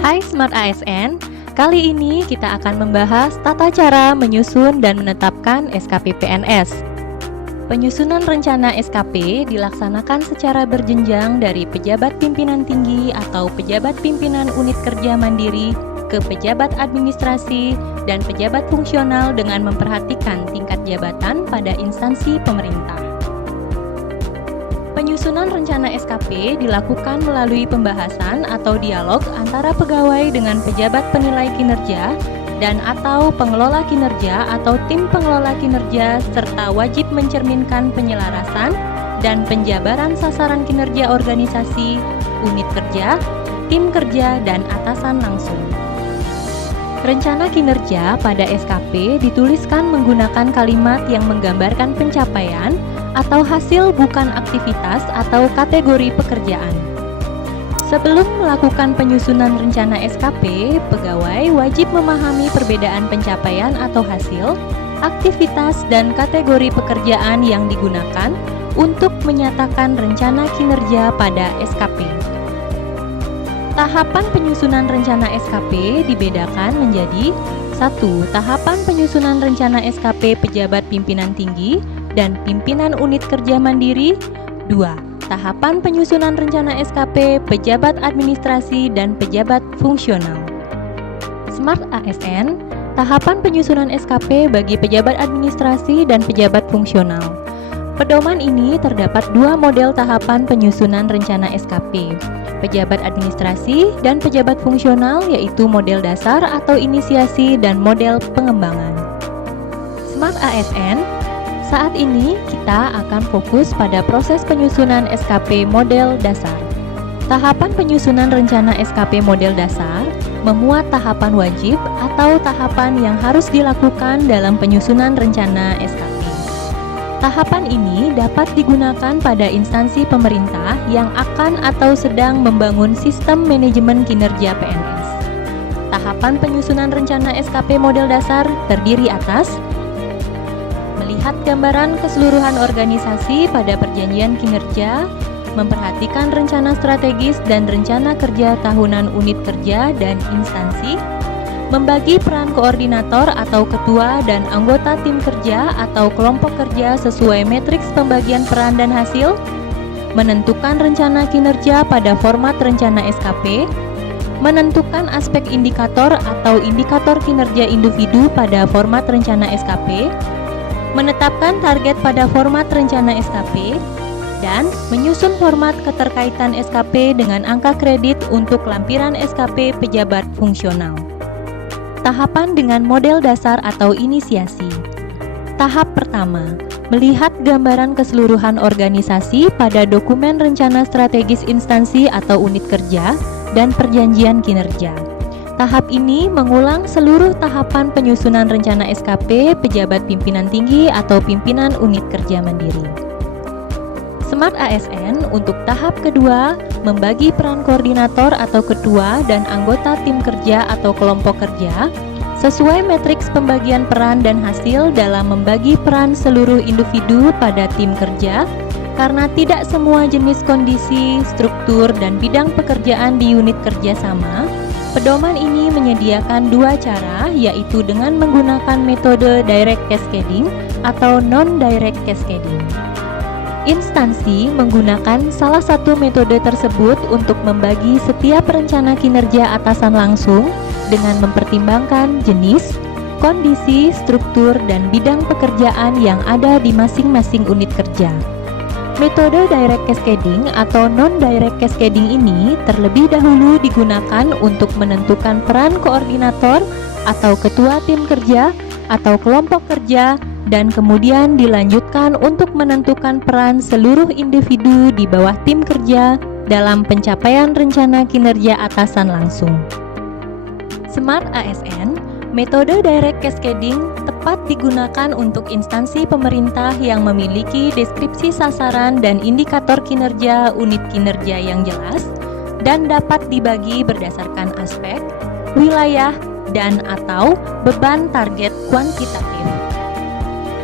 Hai Smart ASN, kali ini kita akan membahas tata cara menyusun dan menetapkan SKP PNS. Penyusunan rencana SKP dilaksanakan secara berjenjang dari pejabat pimpinan tinggi atau pejabat pimpinan unit kerja mandiri ke pejabat administrasi dan pejabat fungsional dengan memperhatikan tingkat jabatan pada instansi pemerintah. Penyusunan rencana SKP dilakukan melalui pembahasan atau dialog antara pegawai dengan pejabat penilai kinerja dan atau pengelola kinerja atau tim pengelola kinerja serta wajib mencerminkan penyelarasan dan penjabaran sasaran kinerja organisasi, unit kerja, tim kerja, dan atasan langsung. Rencana kinerja pada SKP dituliskan menggunakan kalimat yang menggambarkan pencapaian atau hasil bukan aktivitas atau kategori pekerjaan. Sebelum melakukan penyusunan rencana SKP, pegawai wajib memahami perbedaan pencapaian atau hasil, aktivitas, dan kategori pekerjaan yang digunakan untuk menyatakan rencana kinerja pada SKP. Tahapan penyusunan rencana SKP dibedakan menjadi 1. Tahapan penyusunan rencana SKP pejabat pimpinan tinggi dan pimpinan unit kerja mandiri. 2. Tahapan penyusunan rencana SKP pejabat administrasi dan pejabat fungsional. Smart ASN, tahapan penyusunan SKP bagi pejabat administrasi dan pejabat fungsional. Pedoman ini terdapat dua model tahapan penyusunan rencana SKP, pejabat administrasi dan pejabat fungsional, yaitu model dasar atau inisiasi dan model pengembangan. Smart ASN, saat ini kita akan fokus pada proses penyusunan SKP model dasar. Tahapan penyusunan rencana SKP model dasar memuat tahapan wajib atau tahapan yang harus dilakukan dalam penyusunan rencana SKP. Tahapan ini dapat digunakan pada instansi pemerintah yang akan atau sedang membangun sistem manajemen kinerja PNS. Tahapan penyusunan rencana SKP model dasar terdiri atas melihat gambaran keseluruhan organisasi pada perjanjian kinerja, memperhatikan rencana strategis dan rencana kerja tahunan unit kerja dan instansi, membagi peran koordinator atau ketua dan anggota tim kerja atau kelompok kerja sesuai matriks pembagian peran dan hasil, menentukan rencana kinerja pada format rencana SKP, menentukan aspek indikator atau indikator kinerja individu pada format rencana SKP, menetapkan target pada format rencana SKP, dan menyusun format keterkaitan SKP dengan angka kredit untuk lampiran SKP pejabat fungsional. Tahapan dengan model dasar atau inisiasi. Tahap pertama, melihat gambaran keseluruhan organisasi pada dokumen rencana strategis instansi atau unit kerja dan perjanjian kinerja. Tahap ini mengulang seluruh tahapan penyusunan rencana SKP pejabat pimpinan tinggi atau pimpinan unit kerja mandiri. Smart ASN untuk tahap kedua, membagi peran koordinator atau ketua dan anggota tim kerja atau kelompok kerja sesuai matriks pembagian peran dan hasil dalam membagi peran seluruh individu pada tim kerja, karena tidak semua jenis kondisi, struktur, dan bidang pekerjaan di unit kerja sama. Pedoman ini menyediakan dua cara, yaitu dengan menggunakan metode direct cascading atau non-direct cascading. Instansi menggunakan salah satu metode tersebut untuk membagi setiap rencana kinerja atasan langsung dengan mempertimbangkan jenis, kondisi, struktur, dan bidang pekerjaan yang ada di masing-masing unit kerja. Metode direct cascading atau non-direct cascading ini terlebih dahulu digunakan untuk menentukan peran koordinator atau ketua tim kerja atau kelompok kerja, dan kemudian dilanjutkan untuk menentukan peran seluruh individu di bawah tim kerja dalam pencapaian rencana kinerja atasan langsung. Smart ASN, metode direct cascading tepat digunakan untuk instansi pemerintah yang memiliki deskripsi sasaran dan indikator kinerja unit kinerja yang jelas dan dapat dibagi berdasarkan aspek, wilayah, dan atau beban target kuantitatif.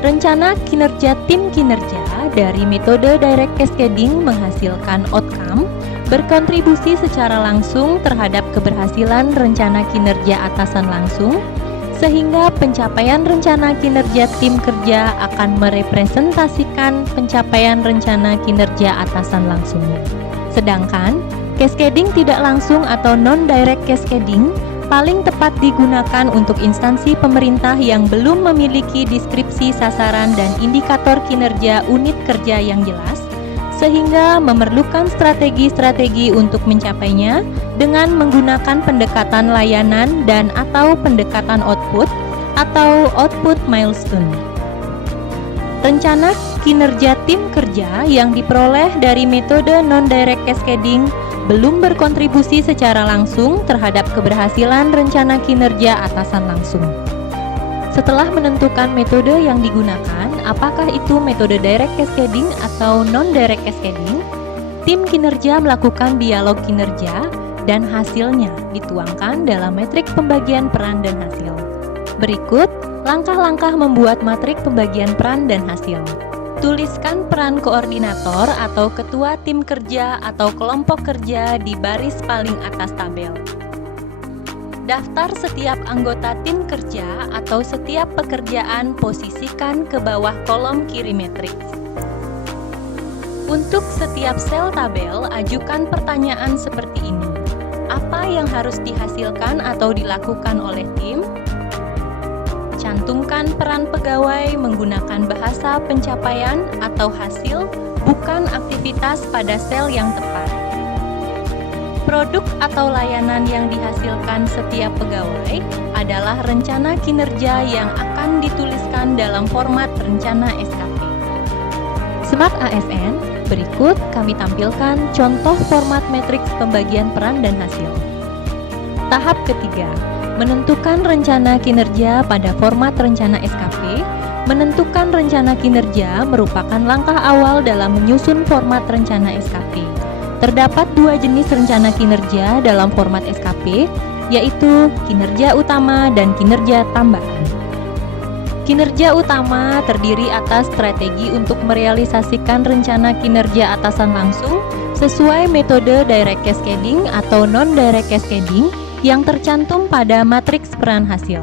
Rencana kinerja tim kinerja dari metode direct cascading menghasilkan outcome berkontribusi secara langsung terhadap keberhasilan rencana kinerja atasan langsung, sehingga pencapaian rencana kinerja tim kerja akan merepresentasikan pencapaian rencana kinerja atasan langsungnya. Sedangkan, cascading tidak langsung atau non-direct cascading paling tepat digunakan untuk instansi pemerintah yang belum memiliki deskripsi sasaran dan indikator kinerja unit kerja yang jelas, sehingga memerlukan strategi-strategi untuk mencapainya dengan menggunakan pendekatan layanan dan atau pendekatan output atau output milestone. Rencana kinerja tim kerja yang diperoleh dari metode non-direct cascading belum berkontribusi secara langsung terhadap keberhasilan rencana kinerja atasan langsung. Setelah menentukan metode yang digunakan, apakah itu metode direct cascading atau non-direct cascading, tim kinerja melakukan dialog kinerja dan hasilnya dituangkan dalam metrik pembagian peran dan hasil. Berikut langkah-langkah membuat matrik pembagian peran dan hasil. Tuliskan peran koordinator atau ketua tim kerja atau kelompok kerja di baris paling atas tabel. Daftar setiap anggota tim kerja atau setiap pekerjaan posisikan ke bawah kolom kiri matriks. Untuk setiap sel tabel, ajukan pertanyaan seperti ini. Apa yang harus dihasilkan atau dilakukan oleh tim? Cantumkan peran pegawai menggunakan bahasa pencapaian atau hasil, bukan aktivitas pada sel yang tepat. Produk atau layanan yang dihasilkan setiap pegawai adalah rencana kinerja yang akan dituliskan dalam format rencana SKP. Smart ASN, berikut kami tampilkan contoh format matriks pembagian peran dan hasil. Tahap ketiga, menentukan rencana kinerja pada format rencana SKP. Menentukan rencana kinerja merupakan langkah awal dalam menyusun format rencana SKP. Terdapat dua jenis rencana kinerja dalam format SKP, yaitu kinerja utama dan kinerja tambahan. Kinerja utama terdiri atas strategi untuk merealisasikan rencana kinerja atasan langsung sesuai metode direct cascading atau non-direct cascading yang tercantum pada matriks peran hasil,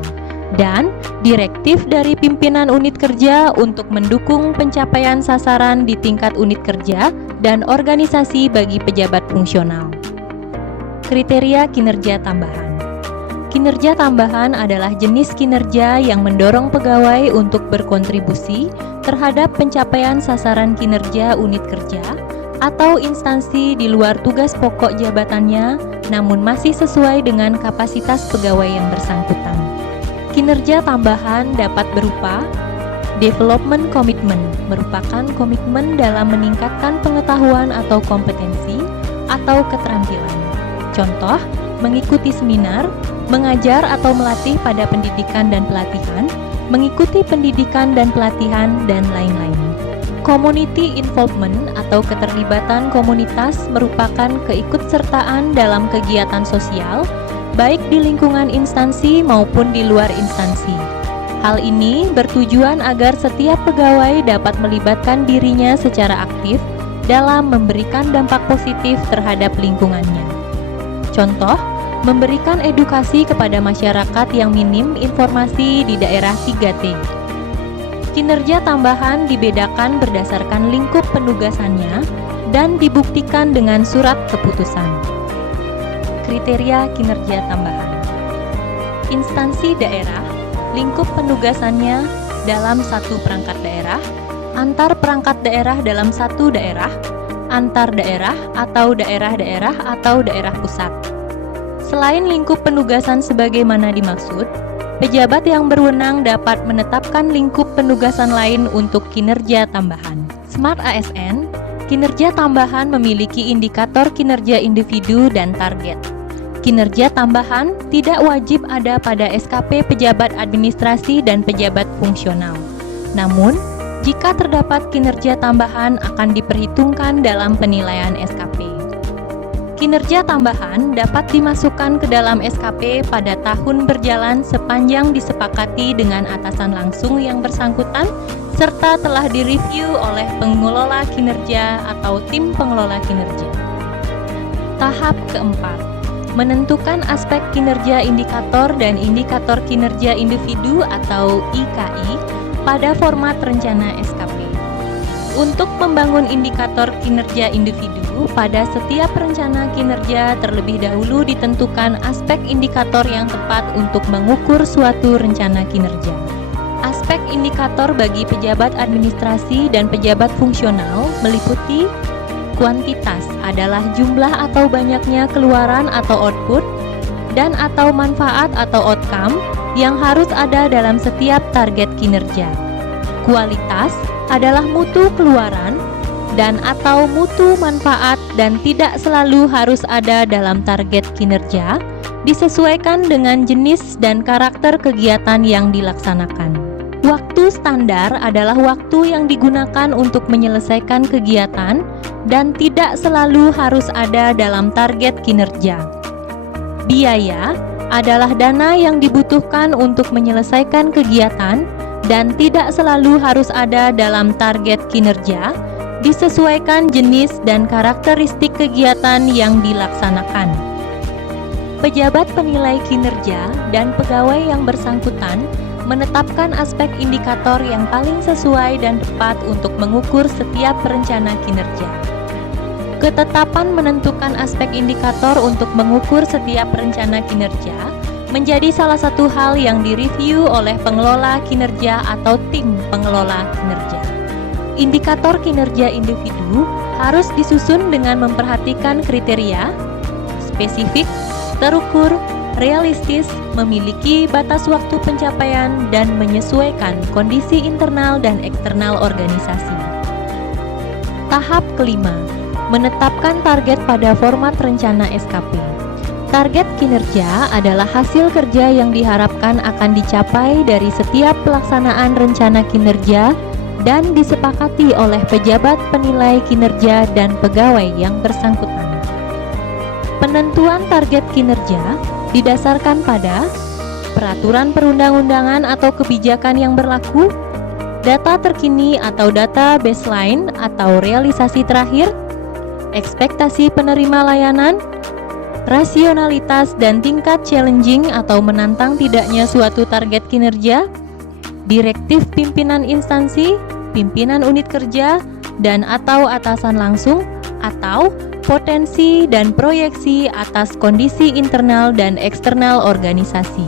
dan direktif dari pimpinan unit kerja untuk mendukung pencapaian sasaran di tingkat unit kerja dan organisasi bagi pejabat fungsional. Kriteria kinerja tambahan. Kinerja tambahan adalah jenis kinerja yang mendorong pegawai untuk berkontribusi terhadap pencapaian sasaran kinerja unit kerja atau instansi di luar tugas pokok jabatannya, namun masih sesuai dengan kapasitas pegawai yang bersangkutan. Kinerja tambahan dapat berupa development commitment, merupakan komitmen dalam meningkatkan pengetahuan atau kompetensi atau keterampilan. Contoh, mengikuti seminar, mengajar atau melatih pada pendidikan dan pelatihan, mengikuti pendidikan dan pelatihan, dan lain-lain. Community involvement atau keterlibatan komunitas merupakan keikutsertaan dalam kegiatan sosial, baik di lingkungan instansi maupun di luar instansi. Hal ini bertujuan agar setiap pegawai dapat melibatkan dirinya secara aktif dalam memberikan dampak positif terhadap lingkungannya. Contoh, memberikan edukasi kepada masyarakat yang minim informasi di daerah 3T. Kinerja tambahan dibedakan berdasarkan lingkup penugasannya dan dibuktikan dengan surat keputusan. Kriteria kinerja tambahan. Instansi daerah, lingkup penugasannya dalam satu perangkat daerah, antar perangkat daerah dalam satu daerah, antar daerah atau daerah-daerah atau daerah pusat. Selain lingkup penugasan sebagaimana dimaksud, pejabat yang berwenang dapat menetapkan lingkup penugasan lain untuk kinerja tambahan. Smart ASN, kinerja tambahan memiliki indikator kinerja individu dan target. Kinerja tambahan tidak wajib ada pada SKP pejabat administrasi dan pejabat fungsional. Namun, jika terdapat kinerja tambahan akan diperhitungkan dalam penilaian SKP. Kinerja tambahan dapat dimasukkan ke dalam SKP pada tahun berjalan sepanjang disepakati dengan atasan langsung yang bersangkutan serta telah direview oleh pengelola kinerja atau tim pengelola kinerja. Tahap keempat, menentukan aspek kinerja indikator dan indikator kinerja individu atau IKI pada format rencana SKP. Untuk membangun indikator kinerja individu, pada setiap rencana kinerja terlebih dahulu ditentukan aspek indikator yang tepat untuk mengukur suatu rencana kinerja. Aspek indikator bagi pejabat administrasi dan pejabat fungsional meliputi kuantitas adalah jumlah atau banyaknya keluaran atau output dan atau manfaat atau outcome yang harus ada dalam setiap target kinerja. Kualitas adalah mutu keluaran dan atau mutu manfaat dan tidak selalu harus ada dalam target kinerja, disesuaikan dengan jenis dan karakter kegiatan yang dilaksanakan. Waktu standar adalah waktu yang digunakan untuk menyelesaikan kegiatan dan tidak selalu harus ada dalam target kinerja. Biaya adalah dana yang dibutuhkan untuk menyelesaikan kegiatan dan tidak selalu harus ada dalam target kinerja, disesuaikan jenis dan karakteristik kegiatan yang dilaksanakan. Pejabat penilai kinerja dan pegawai yang bersangkutan menetapkan aspek indikator yang paling sesuai dan tepat untuk mengukur setiap rencana kinerja. Ketetapan menentukan aspek indikator untuk mengukur setiap rencana kinerja menjadi salah satu hal yang direview oleh pengelola kinerja atau tim pengelola kinerja. Indikator kinerja individu harus disusun dengan memperhatikan kriteria, spesifik, terukur, realistis, memiliki batas waktu pencapaian, dan menyesuaikan kondisi internal dan eksternal organisasi. Tahap kelima, menetapkan target pada format rencana SKP. Target kinerja adalah hasil kerja yang diharapkan akan dicapai dari setiap pelaksanaan rencana kinerja dan disepakati oleh pejabat penilai kinerja dan pegawai yang bersangkutan. Penentuan target kinerja didasarkan pada peraturan perundang-undangan atau kebijakan yang berlaku, data terkini atau data baseline atau realisasi terakhir, ekspektasi penerima layanan, rasionalitas dan tingkat challenging atau menantang tidaknya suatu target kinerja, direktif pimpinan instansi, pimpinan unit kerja, dan atau atasan langsung, atau potensi dan proyeksi atas kondisi internal dan eksternal organisasi.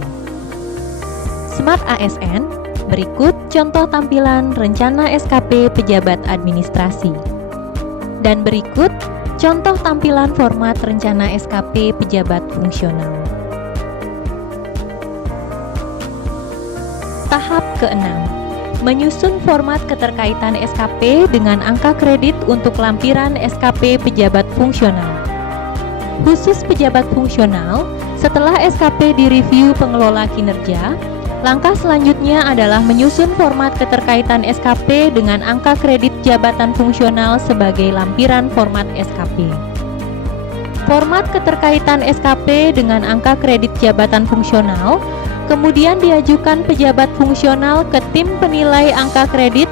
Smart ASN, berikut contoh tampilan rencana SKP pejabat administrasi. Dan berikut contoh tampilan format rencana SKP pejabat fungsional. Tahap ke-6, menyusun format keterkaitan SKP dengan angka kredit untuk lampiran SKP pejabat fungsional. Khusus pejabat fungsional, setelah SKP direview pengelola kinerja, langkah selanjutnya adalah menyusun format keterkaitan SKP dengan angka kredit jabatan fungsional sebagai lampiran format SKP. Format keterkaitan SKP dengan angka kredit jabatan fungsional kemudian diajukan pejabat fungsional ke tim penilai angka kredit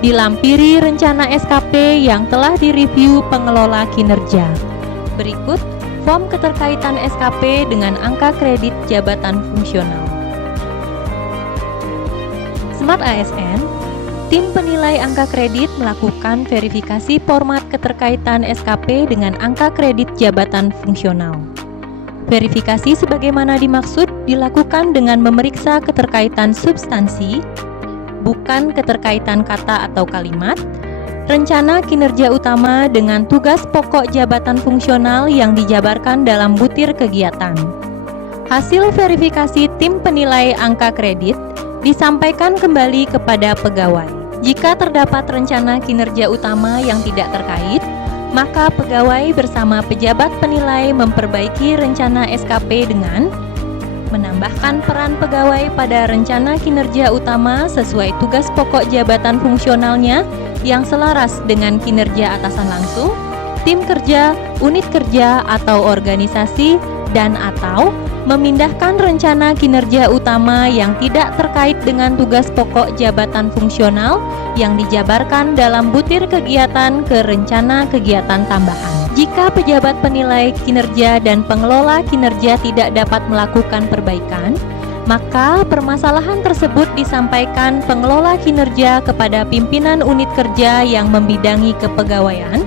dilampiri rencana SKP yang telah direview pengelola kinerja. Berikut form keterkaitan SKP dengan angka kredit jabatan fungsional. Smart ASN, tim penilai angka kredit melakukan verifikasi format keterkaitan SKP dengan angka kredit jabatan fungsional. Verifikasi sebagaimana dimaksud dilakukan dengan memeriksa keterkaitan substansi, bukan keterkaitan kata atau kalimat, rencana kinerja utama dengan tugas pokok jabatan fungsional yang dijabarkan dalam butir kegiatan. Hasil verifikasi tim penilai angka kredit disampaikan kembali kepada pegawai. Jika terdapat rencana kinerja utama yang tidak terkait, maka pegawai bersama pejabat penilai memperbaiki rencana SKP dengan menambahkan peran pegawai pada rencana kinerja utama sesuai tugas pokok jabatan fungsionalnya yang selaras dengan kinerja atasan langsung, tim kerja, unit kerja, atau organisasi, dan atau memindahkan rencana kinerja utama yang tidak terkait dengan tugas pokok jabatan fungsional yang dijabarkan dalam butir kegiatan ke rencana kegiatan tambahan. Jika pejabat penilai kinerja dan pengelola kinerja tidak dapat melakukan perbaikan, maka permasalahan tersebut disampaikan pengelola kinerja kepada pimpinan unit kerja yang membidangi kepegawaian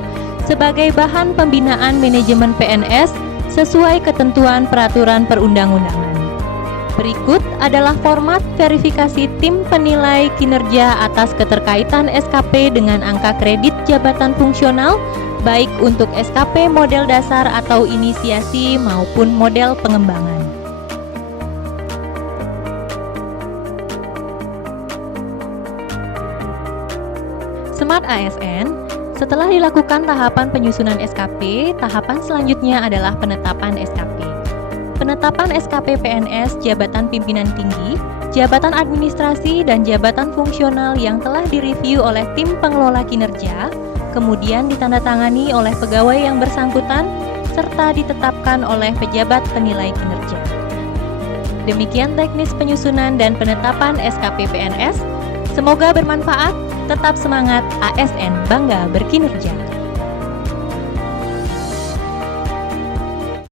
sebagai bahan pembinaan manajemen PNS sesuai ketentuan peraturan perundang-undangan. Berikut adalah format verifikasi tim penilai kinerja atas keterkaitan SKP dengan angka kredit jabatan fungsional, baik untuk SKP model dasar atau inisiasi maupun model pengembangan. Smart ASN, setelah dilakukan tahapan penyusunan SKP, tahapan selanjutnya adalah penetapan SKP. Penetapan SKP PNS, jabatan pimpinan tinggi, jabatan administrasi, dan jabatan fungsional yang telah direview oleh tim pengelola kinerja, kemudian ditandatangani oleh pegawai yang bersangkutan, serta ditetapkan oleh pejabat penilai kinerja. Demikian teknis penyusunan dan penetapan SKP PNS. Semoga bermanfaat. Tetap semangat, ASN bangga berkinerja.